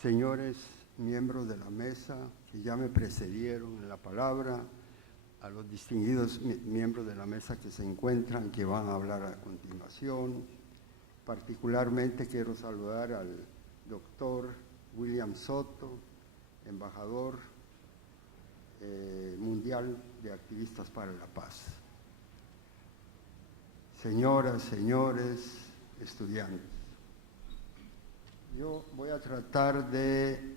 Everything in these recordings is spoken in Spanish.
señores miembros de la mesa que ya me precedieron en la palabra, a los distinguidos miembros de la mesa que se encuentran, que van a hablar a continuación. Particularmente quiero saludar al doctor William Soto, embajador mundial de Activistas para la Paz. Señoras, señores, estudiantes, yo voy a tratar de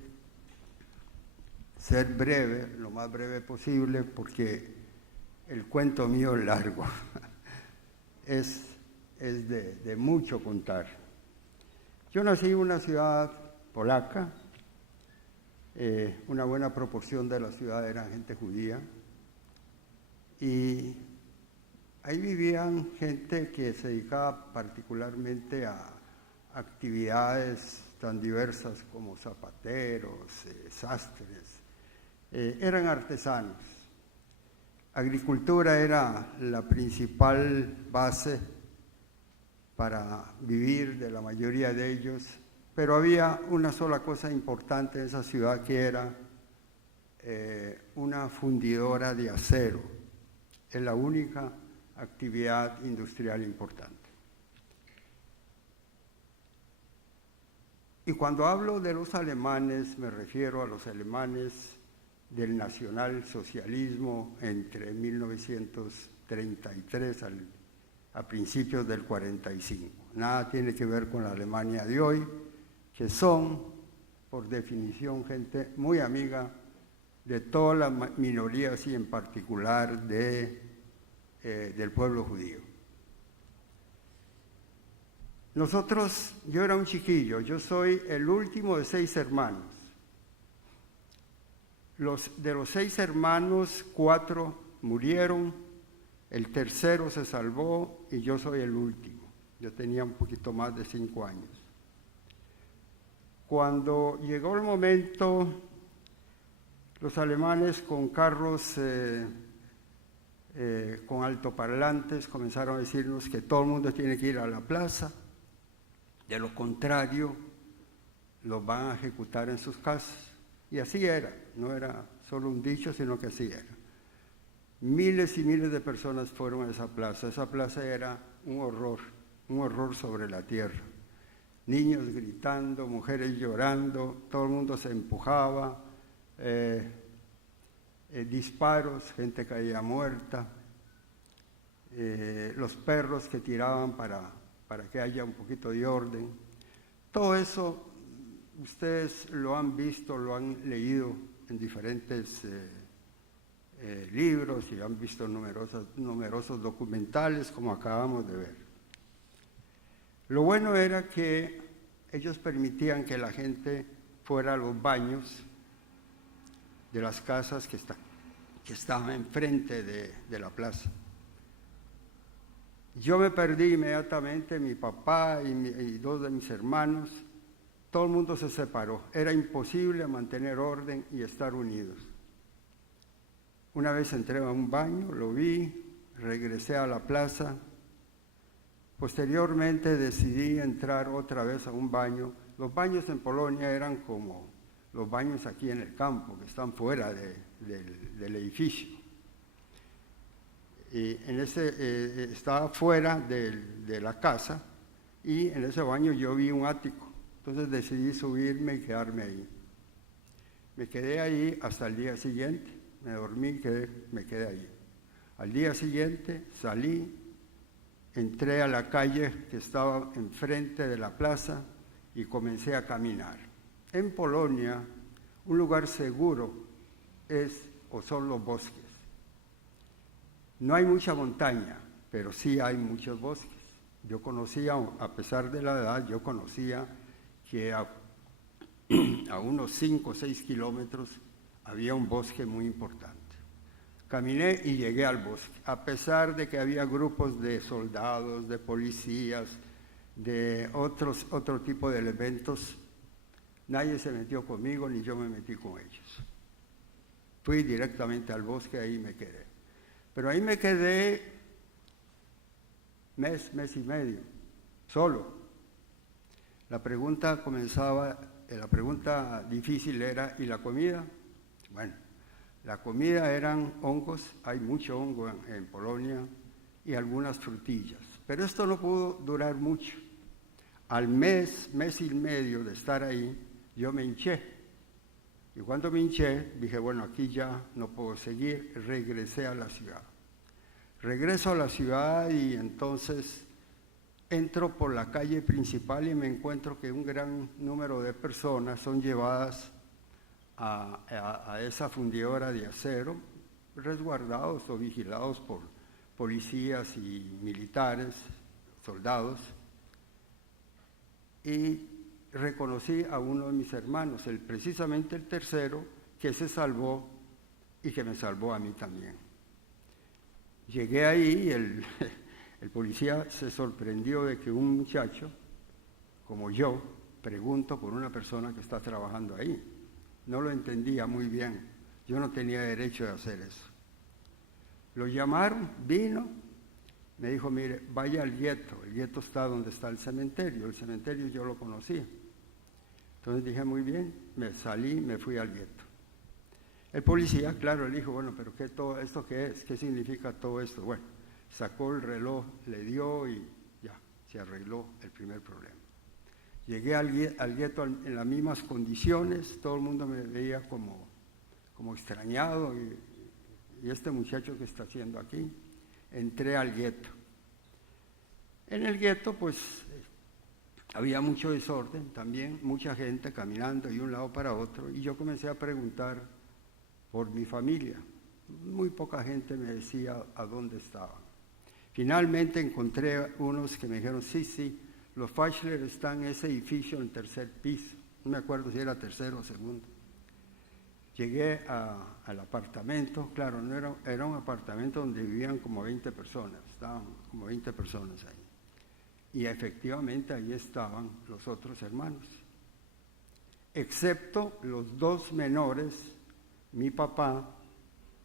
ser breve, lo más breve posible, porque el cuento mío es largo, es de mucho contar. Yo nací en una ciudad polaca, una buena proporción de la ciudad era gente judía, y ahí vivían gente que se dedicaba particularmente a actividades tan diversas como zapateros, sastres, eran artesanos. Agricultura era la principal base para vivir de la mayoría de ellos, pero había una sola cosa importante en esa ciudad, que era una fundidora de acero. Es la única actividad industrial importante. Y cuando hablo de los alemanes, me refiero a los alemanes del nacionalsocialismo entre 1933 a principios del 45. Nada tiene que ver con la Alemania de hoy, que son, por definición, gente muy amiga de todas las minorías y en particular del pueblo judío. Yo era un chiquillo, yo soy el último de 6 hermanos. De los 6 hermanos, 4 murieron, el tercero se salvó y yo soy el último. Yo tenía un poquito más de 5 años. Cuando llegó el momento, los alemanes con carros con altoparlantes comenzaron a decirnos que todo el mundo tiene que ir a la plaza, de lo contrario los van a ejecutar en sus casas. Y así era, no era solo un dicho, sino que así era. Miles y miles de personas fueron a esa plaza. Esa plaza era un horror sobre la tierra. Niños gritando, mujeres llorando, todo el mundo se empujaba, disparos, gente caía muerta, los perros que tiraban para que haya un poquito de orden. Todo eso ustedes lo han visto, lo han leído en diferentes libros y han visto numerosos documentales, como acabamos de ver. Lo bueno era que ellos permitían que la gente fuera a los baños de las casas que estaban enfrente de la plaza. Yo me perdí inmediatamente, mi papá y 2 de mis hermanos. Todo el mundo se separó. Era imposible mantener orden y estar unidos. Una vez entré a un baño, lo vi, regresé a la plaza. Posteriormente decidí entrar otra vez a un baño. Los baños en Polonia eran como los baños aquí en el campo, que están fuera del edificio. Y estaba fuera de la casa, y en ese baño yo vi un ático. Entonces decidí subirme y quedarme ahí. Me quedé ahí hasta el día siguiente. Me dormí y me quedé ahí. Al día siguiente salí, entré a la calle que estaba enfrente de la plaza y comencé a caminar. En Polonia, un lugar seguro son los bosques. No hay mucha montaña, pero sí hay muchos bosques. Yo conocía, a pesar de la edad, yo conocía que a unos 5 o 6 kilómetros había un bosque muy importante. Caminé y llegué al bosque, a pesar de que había grupos de soldados, de policías, de otro tipo de elementos. Nadie se metió conmigo, ni yo me metí con ellos. Fui directamente al bosque, ahí me quedé. Pero ahí me quedé mes y medio, solo. La pregunta comenzaba la pregunta difícil era, ¿y la comida? Bueno, la comida eran hongos, hay mucho hongo en Polonia, y algunas frutillas. Pero esto no pudo durar mucho. Al mes y medio de estar ahí, yo me hinché. Y cuando me hinché, dije, bueno, aquí ya no puedo seguir, regresé a la ciudad. Regreso a la ciudad y entonces entro por la calle principal y me encuentro que un gran número de personas son llevadas a esa fundidora de acero, resguardados o vigilados por policías y militares, soldados. Y reconocí a uno de mis hermanos, precisamente el tercero, que se salvó y que me salvó a mí también. Llegué ahí y el policía se sorprendió de que un muchacho, como yo, pregunto por una persona que está trabajando ahí. No lo entendía muy bien, yo no tenía derecho de hacer eso. Lo llamaron, vino, me dijo, mire, vaya al gueto, el gueto está donde está el cementerio yo lo conocí. Entonces dije, muy bien, me salí, me fui al gueto. El policía, claro, le dijo, bueno, pero ¿esto qué es? ¿Qué significa todo esto? Bueno, sacó el reloj, le dio y ya, se arregló el primer problema. Llegué al gueto en las mismas condiciones, todo el mundo me veía como extrañado, y este muchacho que está haciendo aquí. Entré al gueto. En el gueto, pues, había mucho desorden también, mucha gente caminando de un lado para otro, y yo comencé a preguntar por mi familia. Muy poca gente me decía a dónde estaban. Finalmente encontré unos que me dijeron, sí, los Feischler están en ese edificio en el tercer piso. No me acuerdo si era tercero o segundo. Llegué al apartamento, claro, era un apartamento donde vivían como 20 personas, estaban como 20 personas ahí. Y efectivamente ahí estaban los otros hermanos, excepto los dos menores, mi papá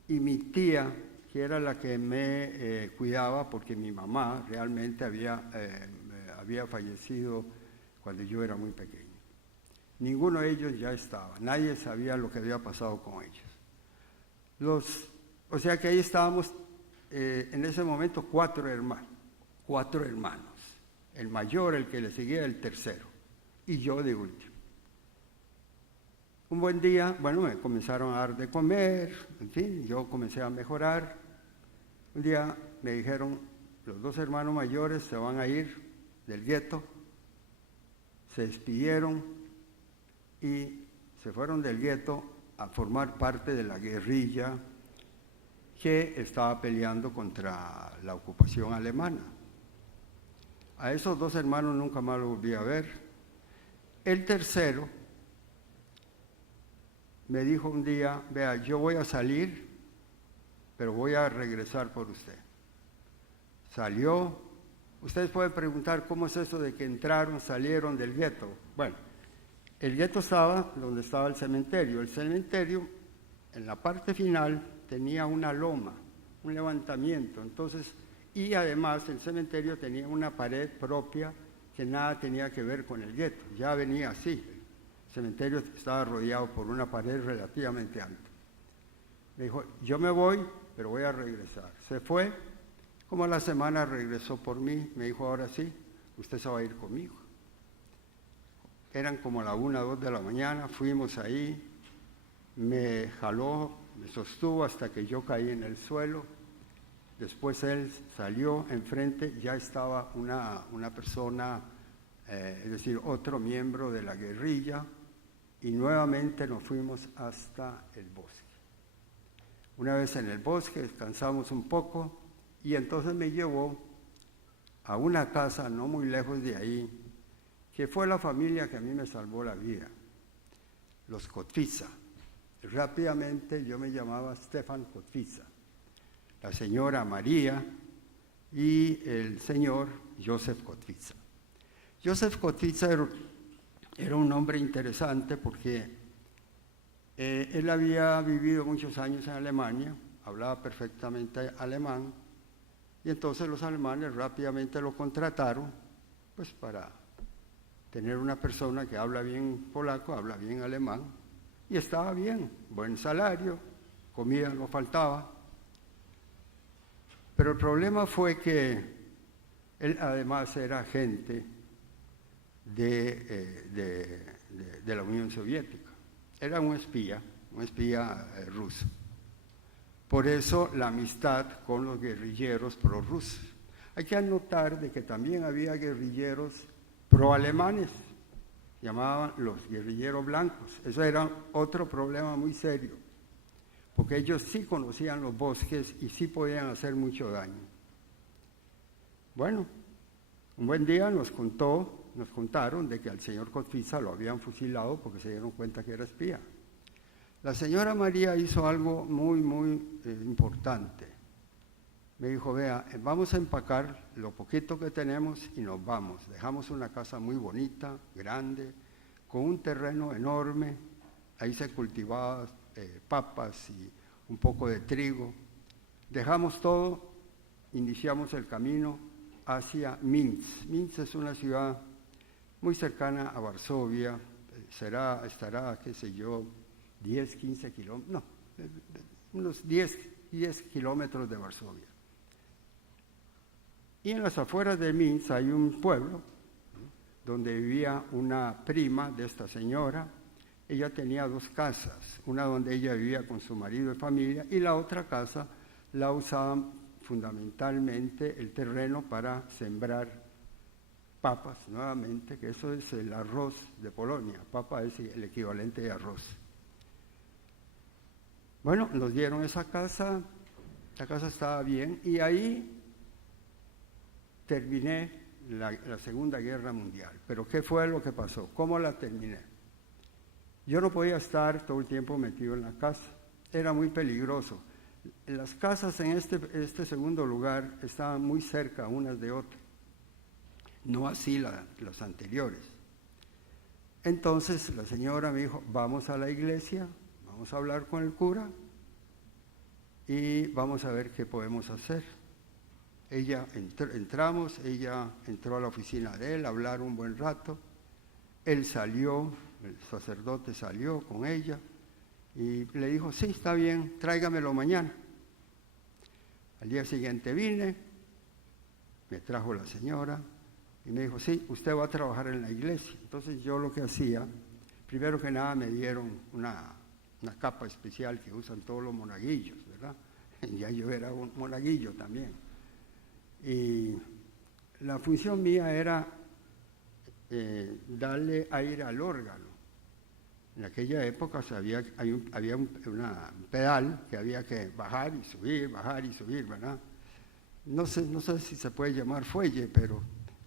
y mi tía, que era la que me cuidaba porque mi mamá realmente había fallecido cuando yo era muy pequeño. Ninguno de ellos ya estaba, nadie sabía lo que había pasado con ellos. O sea que ahí estábamos, en ese momento, cuatro hermanos. El mayor, el que le seguía, el tercero, y yo de último. Un buen día, bueno, me comenzaron a dar de comer, en fin, yo comencé a mejorar. Un día me dijeron, los dos hermanos mayores se van a ir del gueto, se despidieron y se fueron del gueto a formar parte de la guerrilla que estaba peleando contra la ocupación alemana. A esos dos hermanos nunca más los volví a ver. El tercero me dijo un día, vea, yo voy a salir, pero voy a regresar por usted. Salió. Ustedes pueden preguntar cómo es eso de que entraron, salieron del gueto. Bueno, el gueto estaba donde estaba el cementerio. El cementerio, en la parte final, tenía una loma, un levantamiento. Entonces, y además el cementerio tenía una pared propia que nada tenía que ver con el gueto. Ya venía así. El cementerio estaba rodeado por una pared relativamente alta. Me dijo, yo me voy, pero voy a regresar. Se fue. Como a la semana regresó por mí. Me dijo, ahora sí, usted se va a ir conmigo. Eran como la 1, 2 de la mañana. Fuimos ahí. Me jaló, me sostuvo hasta que yo caí en el suelo. Después él salió enfrente, ya estaba una persona, es decir, otro miembro de la guerrilla, y nuevamente nos fuimos hasta el bosque. Una vez en el bosque descansamos un poco y entonces me llevó a una casa no muy lejos de ahí, que fue la familia que a mí me salvó la vida, los Kotwica. Rápidamente yo me llamaba Stefan Kotwica, la señora María y el señor Joseph Kotwica. Joseph Kotwica era un hombre interesante porque él había vivido muchos años en Alemania, hablaba perfectamente alemán, y entonces los alemanes rápidamente lo contrataron pues para tener una persona que habla bien polaco, habla bien alemán, y estaba bien, buen salario, comida no faltaba. Pero el problema fue que él además era agente de la Unión Soviética. Era un espía ruso. Por eso la amistad con los guerrilleros prorrusos. Hay que anotar de que también había guerrilleros proalemanes, llamaban los guerrilleros blancos. Eso era otro problema muy serio, porque ellos sí conocían los bosques y sí podían hacer mucho daño. Bueno, un buen día nos contaron de que al señor Kostvica lo habían fusilado porque se dieron cuenta que era espía. La señora María hizo algo muy importante. Me dijo, vea, vamos a empacar lo poquito que tenemos y nos vamos. Dejamos una casa muy bonita, grande, con un terreno enorme. Ahí se cultivaban papas y un poco de trigo. Dejamos todo, iniciamos el camino hacia Minsk. Minsk es una ciudad muy cercana a Varsovia, estará, qué sé yo, 10, 15 kilómetros, no, unos 10 kilómetros de Varsovia. Y en las afueras de Minsk hay un pueblo donde vivía una prima de esta señora. Ella tenía 2 casas, una donde ella vivía con su marido y familia, y la otra casa la usaban fundamentalmente el terreno para sembrar papas, nuevamente, que eso es el arroz de Polonia. Papa es el equivalente de arroz. Bueno, nos dieron esa casa, la casa estaba bien, y ahí terminé la Segunda Guerra Mundial. Pero ¿qué fue lo que pasó? ¿Cómo la terminé? Yo no podía estar todo el tiempo metido en la casa, era muy peligroso. Las casas en este segundo lugar estaban muy cerca unas de otras, no así las anteriores. Entonces la señora me dijo, vamos a la iglesia, vamos a hablar con el cura y vamos a ver qué podemos hacer. Ella entramos, ella entró a la oficina de él, hablaron un buen rato, él salió, el sacerdote salió con ella y le dijo, sí, está bien, tráigamelo mañana. Al día siguiente vine, me trajo la señora y me dijo, sí, usted va a trabajar en la iglesia. Entonces yo lo que hacía, primero que nada me dieron una capa especial que usan todos los monaguillos, ¿verdad? Ya yo era un monaguillo también. Y la función mía era darle aire al órgano. En aquella época había un pedal que había que bajar y subir, ¿verdad? No sé si se puede llamar fuelle, pero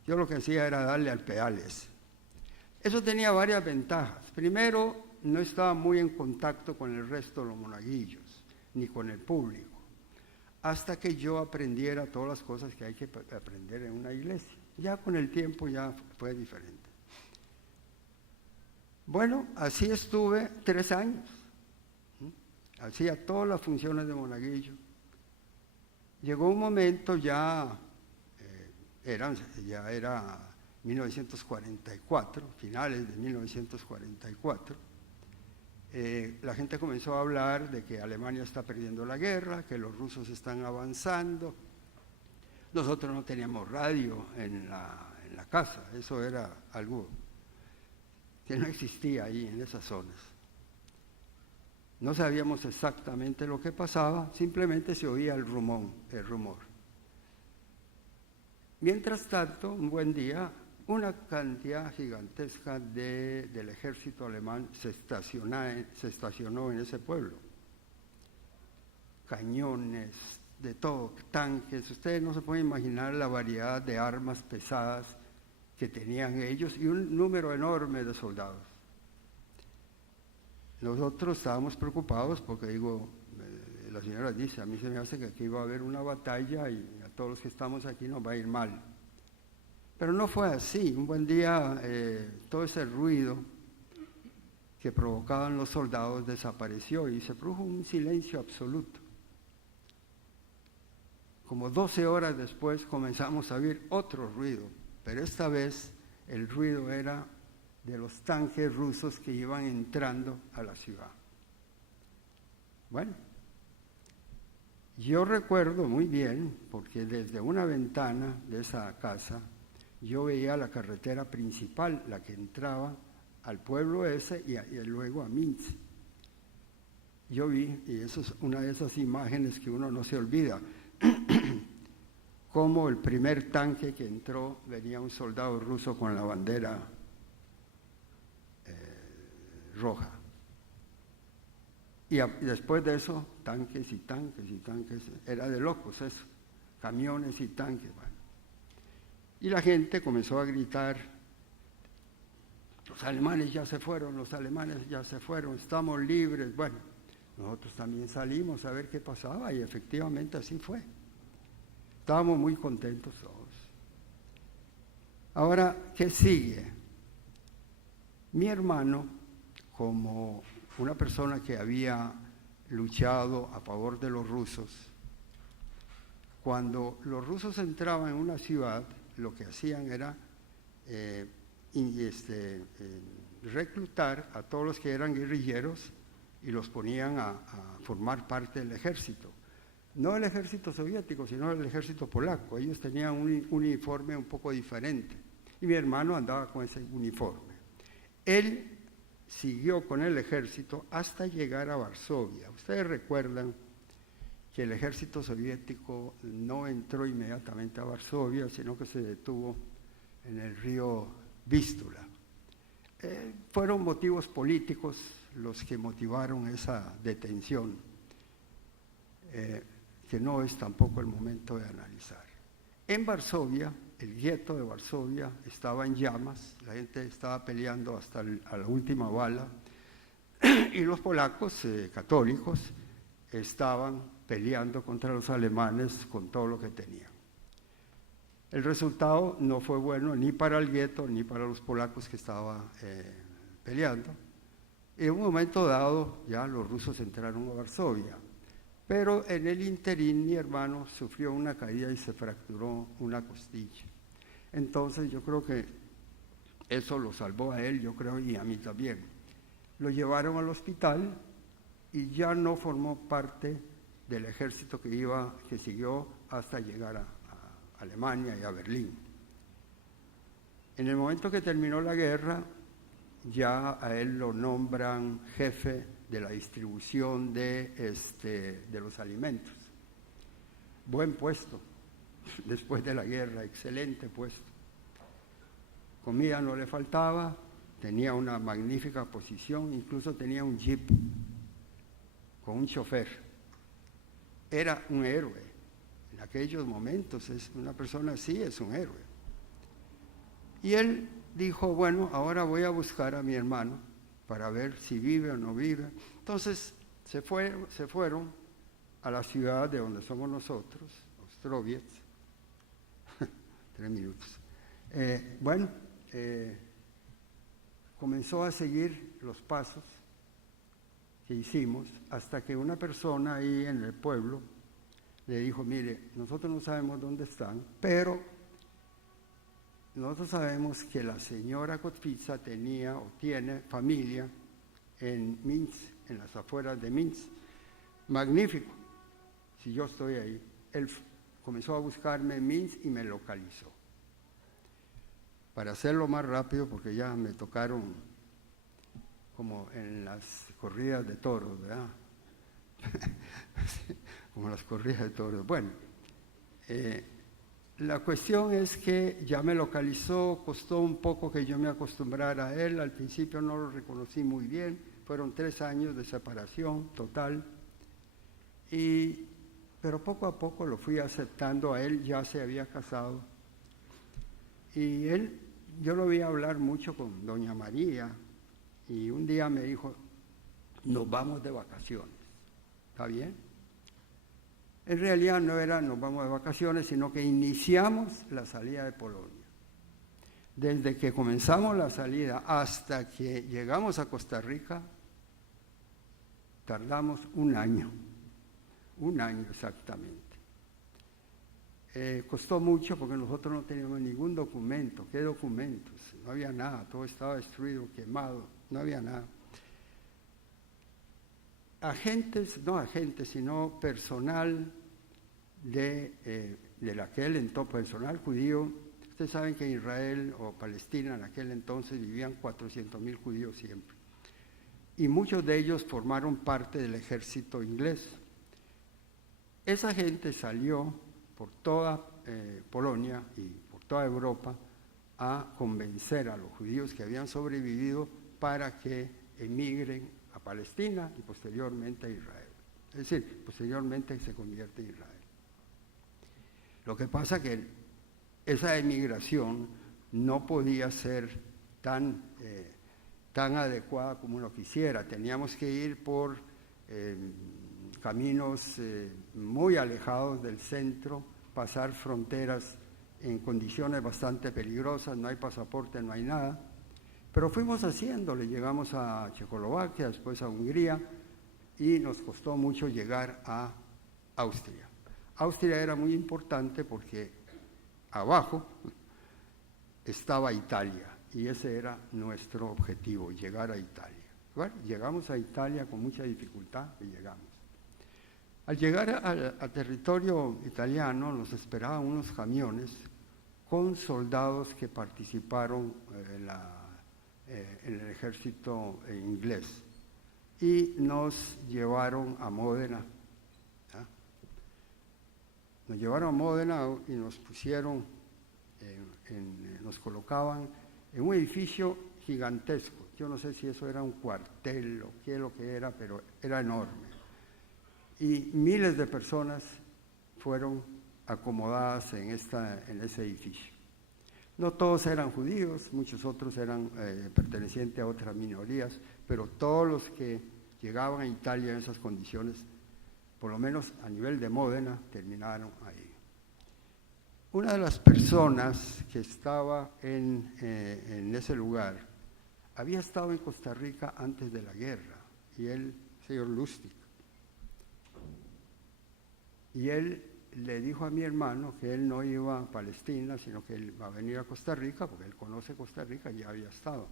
yo lo que hacía era darle al pedal ese. Eso tenía varias ventajas. Primero, no estaba muy en contacto con el resto de los monaguillos, ni con el público, hasta que yo aprendiera todas las cosas que hay que aprender en una iglesia. Ya con el tiempo ya fue diferente. Bueno, así estuve 3 años. Hacía todas las funciones de monaguillo. Llegó un momento ya era 1944, finales de 1944. La gente comenzó a hablar de que Alemania está perdiendo la guerra, que los rusos están avanzando. Nosotros no teníamos radio en la casa, eso era algo que no existía ahí en esas zonas. No sabíamos exactamente lo que pasaba, simplemente se oía el rumor. Mientras tanto, un buen día, una cantidad gigantesca del ejército alemán se estacionó en ese pueblo. Cañones, de todo, tanques. Ustedes no se pueden imaginar la variedad de armas pesadas que tenían ellos y un número enorme de soldados. Nosotros estábamos preocupados porque, la señora dice, a mí se me hace que aquí va a haber una batalla y a todos los que estamos aquí nos va a ir mal. Pero no fue así. Un buen día todo ese ruido que provocaban los soldados desapareció y se produjo un silencio absoluto. Como 12 horas después comenzamos a oír otro ruido, pero esta vez el ruido era de los tanques rusos que iban entrando a la ciudad. Bueno, yo recuerdo muy bien, porque desde una ventana de esa casa yo veía la carretera principal, la que entraba al pueblo ese y luego a Minsk. Yo vi, y eso es una de esas imágenes que uno no se olvida, cómo el primer tanque que entró venía un soldado ruso con la bandera roja. Y después de eso, tanques y tanques y tanques, era de locos eso, camiones y tanques. Bueno. Y la gente comenzó a gritar, los alemanes ya se fueron, los alemanes ya se fueron, estamos libres. Bueno, nosotros también salimos a ver qué pasaba y efectivamente así fue. Estábamos muy contentos todos. Ahora, ¿qué sigue? Mi hermano, como una persona que había luchado a favor de los rusos, cuando los rusos entraban en una ciudad, lo que hacían era reclutar a todos los que eran guerrilleros y los ponían a formar parte del ejército. No el ejército soviético, sino el ejército polaco. Ellos tenían un uniforme un poco diferente. Y mi hermano andaba con ese uniforme. Él siguió con el ejército hasta llegar a Varsovia. Ustedes recuerdan que el ejército soviético no entró inmediatamente a Varsovia, sino que se detuvo en el río Vístula. Fueron motivos políticos los que motivaron esa detención, que no es tampoco el momento de analizar. En Varsovia, el gueto de Varsovia estaba en llamas, la gente estaba peleando hasta a la última bala, y los polacos católicos estaban peleando contra los alemanes con todo lo que tenían. El resultado no fue bueno ni para el gueto ni para los polacos que estaban peleando. En un momento dado ya los rusos entraron a Varsovia, pero en el interín mi hermano sufrió una caída y se fracturó una costilla. Entonces yo creo que eso lo salvó a él, yo creo, y a mí también. Lo llevaron al hospital y ya no formó parte del ejército que siguió hasta llegar a Alemania y a Berlín. En el momento que terminó la guerra, ya a él lo nombran jefe de la distribución de los alimentos. Buen puesto, después de la guerra, excelente puesto. Comida no le faltaba, tenía una magnífica posición, incluso tenía un jeep con un chofer. Era un héroe. En aquellos momentos, una persona así es un héroe. Y él dijo, bueno, ahora voy a buscar a mi hermano para ver si vive o no vive. Entonces se fueron a la ciudad de donde somos nosotros, Ostrovets. 3 minutos. Comenzó a seguir los pasos que hicimos hasta que una persona ahí en el pueblo le dijo, mire, nosotros no sabemos dónde están, pero nosotros sabemos que la señora Kotvica tenía o tiene familia en Minsk, en las afueras de Minsk. Magnífico, si yo estoy ahí. Él comenzó a buscarme en Minsk y me localizó. Para hacerlo más rápido, porque ya me tocaron como en las corridas de toros, ¿verdad? Como las corridas de toros. Bueno, la cuestión es que ya me localizó, costó un poco que yo me acostumbrara a él, al principio no lo reconocí muy bien, fueron 3 años de separación total, pero poco a poco lo fui aceptando a él, ya se había casado, y yo lo vi hablar mucho con doña María, y un día me dijo, nos vamos de vacaciones, ¿está bien? En realidad no era nos vamos de vacaciones, sino que iniciamos la salida de Polonia. Desde que comenzamos la salida hasta que llegamos a Costa Rica, tardamos un año exactamente. Costó mucho porque nosotros no teníamos ningún documento. ¿Qué documentos? No había nada, todo estaba destruido, quemado, no había nada. Sino personal de aquel entonces, personal judío. Ustedes saben que en Israel o Palestina en aquel entonces vivían 400,000 judíos siempre. Y muchos de ellos formaron parte del ejército inglés. Esa gente salió por toda Polonia y por toda Europa a convencer a los judíos que habían sobrevivido para que emigren a Palestina y posteriormente a Israel. Es decir, posteriormente se convierte en Israel. Lo que pasa es que esa emigración no podía ser tan adecuada como uno quisiera. Teníamos que ir por caminos muy alejados del centro, pasar fronteras en condiciones bastante peligrosas, no hay pasaporte, no hay nada. Pero fuimos haciéndole, llegamos a Checoslovaquia, después a Hungría, y nos costó mucho llegar a Austria. Austria era muy importante porque abajo estaba Italia, y ese era nuestro objetivo, llegar a Italia. Bueno, llegamos a Italia con mucha dificultad y llegamos. Al llegar al territorio italiano nos esperaban unos camiones con soldados que participaron en el ejército inglés y nos llevaron a Módena. Nos llevaron a Módena y nos pusieron, nos colocaban en un edificio gigantesco. Yo no sé si eso era un cuartel o qué es lo que era, pero era enorme. Y miles de personas fueron acomodadas en ese edificio. No todos eran judíos, muchos otros eran pertenecientes a otras minorías, pero todos los que llegaban a Italia en esas condiciones, por lo menos a nivel de Módena, terminaron ahí. Una de las personas que estaba en ese lugar había estado en Costa Rica antes de la guerra, y él, señor Lustig, y él le dijo a mi hermano que él no iba a Palestina, sino que él va a venir a Costa Rica, porque él conoce Costa Rica, ya había estado.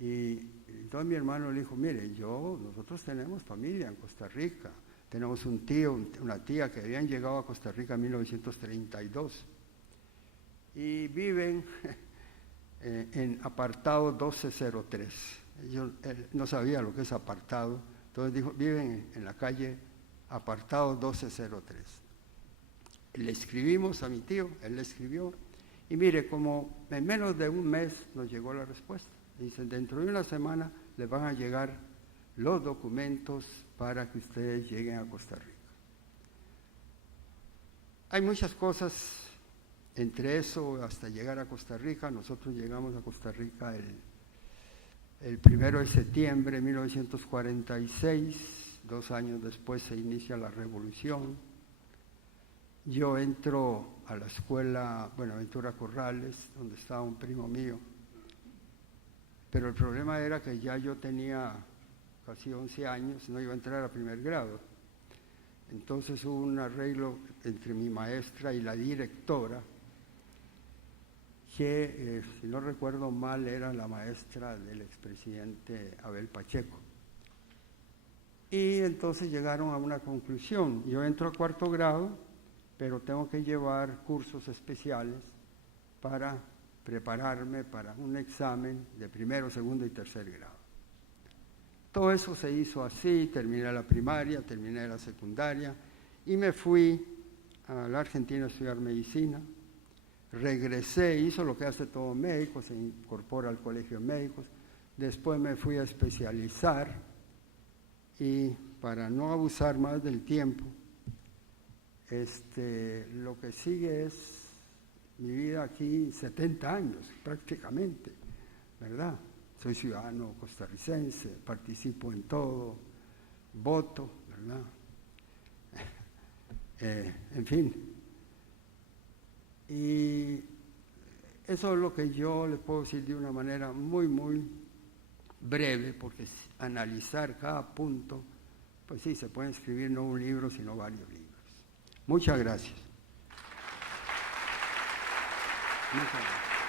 Y entonces mi hermano le dijo, mire, nosotros tenemos familia en Costa Rica, tenemos un tío, una tía que habían llegado a Costa Rica en 1932 y viven en apartado 1203. Él no sabía lo que es apartado, entonces dijo, viven en la calle apartado 1203. Le escribimos a mi tío, él le escribió, y mire, como en menos de un mes nos llegó la respuesta. Dicen, dentro de una semana les van a llegar los documentos para que ustedes lleguen a Costa Rica. Hay muchas cosas entre eso hasta llegar a Costa Rica. Nosotros llegamos a Costa Rica el 1 de septiembre de 1946. 2 años después se inicia la revolución. Yo entro a la escuela Buenaventura Corrales, donde estaba un primo mío, pero el problema era que ya yo tenía casi 11 años, no iba a entrar a primer grado. Entonces hubo un arreglo entre mi maestra y la directora, que si no recuerdo mal era la maestra del expresidente Abel Pacheco. Y entonces llegaron a una conclusión. Yo entro a 4º grado, pero tengo que llevar cursos especiales para prepararme para un examen de 1º, 2º y 3er grado. Todo eso se hizo así, terminé la primaria, terminé la secundaria y me fui a la Argentina a estudiar medicina. Regresé, hizo lo que hace todo médico, se incorpora al colegio de médicos. Después me fui a especializar. Y para no abusar más del tiempo, lo que sigue es mi vida aquí, 70 años prácticamente, ¿verdad? Soy ciudadano costarricense, participo en todo, voto, ¿verdad? En fin. Y eso es lo que yo le puedo decir de una manera muy, muy breve, porque analizar cada punto, pues sí, se puede escribir no un libro, sino varios libros. Muchas gracias. Muchas gracias.